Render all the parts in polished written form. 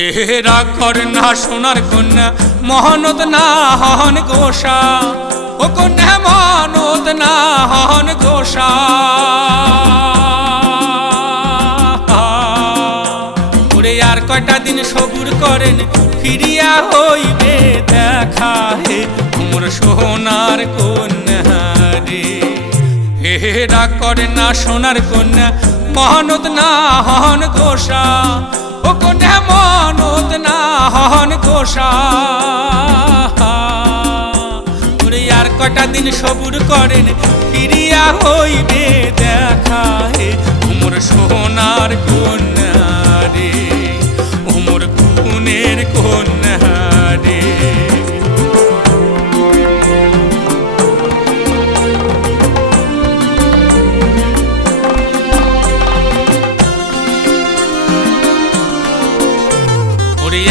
হে রাগ করে না সোনার কন্যা মহানত না হন গোসা, ও কন্যা মহানত না হন গোসা। ওরে আর কয়টা দিন সবুর করেন ফিরিয়া হইবে দেখা, হে মোর সোনার কন্যা রে। হে রাগ করে না সোনার কন্যা মহানত না হন গোসা, ও কন্যা মহানত না হন গোসা। ওরে আর কটা দিন সবুর করেন ফিরিয়া হইবে দেখা, হে মোর সোনার কন্যা রে, মোর খুনের কন্যা রে।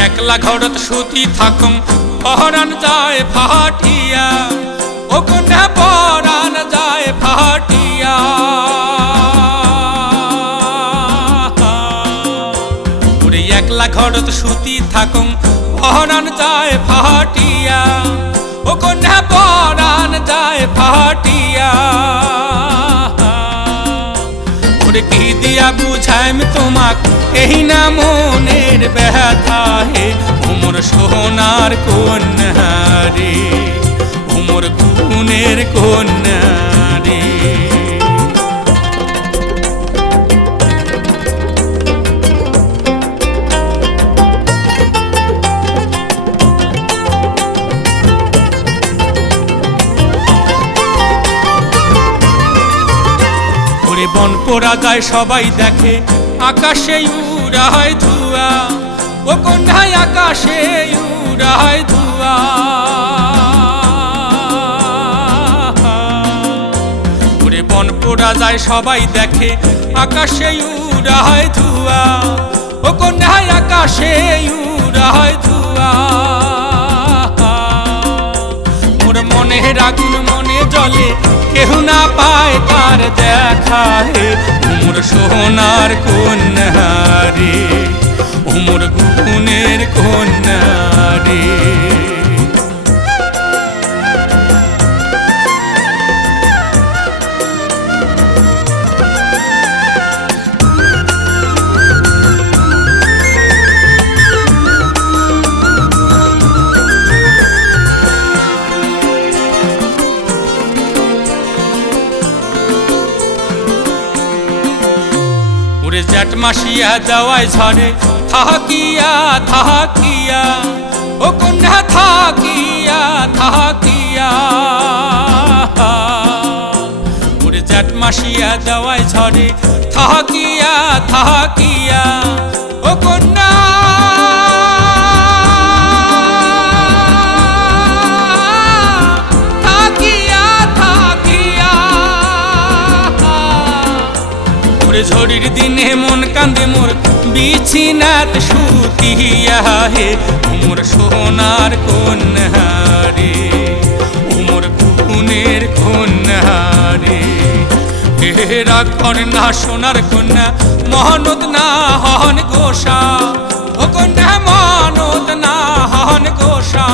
একলা ঘরত সুতি থাকুম পহরান যায় ফাটিয়া, ও কন্যা পরান যায় ফাটিয়া। ওরে একলা ঘরত সুতি থাকুম পহরান যায় ফাটিয়া, ও কন্যা পরান যায় ফাটিয়া। ওরে কি দিয়া বুঝাইম তোমাক এই না মনের ব্যথা, হে মোর সোনার কন্যা রে, মোর খুনের কন্যা রে। ওরে বন পোড়া যায় সবাই দেখে আকাশে উড়ায় ধুয়া, ও কন্যায় আকাশে উড়ায় ধুয়া। ওরে বন পোড়া যায় সবাই দেখে আকাশে উড়ায় ধুয়া, ও কন্যায় আকাশে উড়ায় ধুয়া। মোর মনের আগুন মনে জ্বলে কেহ না পায় তার দেখা, হে মোর সোনার কন্যা রে, মোর খুনের কন্যা রে। ওরে জ্যাঠ মাসিয়া যাওয়ায় ঝড়ে থাকিয়া থাকিয়া, ও কন্যা থাকিয়া থাকিয়া। ওরে জ্যাঠ মাসিয়া যাওয়ায় ঝড়ে থাকিয়া থাকিয়া, ও কন্যা ঝড়ির দিনে মন কান্দে মোর বিছিনাত শুতিয়া, হে মোর সোনার কন্যা রে, মোর খুনের কন্যা রে। হে রাগ করে না সোনার কন্যা মহানত না হন গোসা, ও কন্যা মহানত না হন গোসা।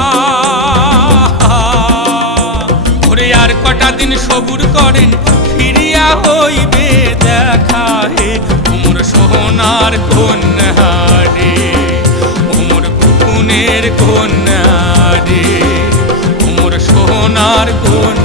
ওরে আর কটা দিন সবুর করেন ফিরিয়া হইবে দেখা, হে মোর সোনার কন্যা রে, মোর খুনের কন্যা রে, মোর সোনার কন্যা।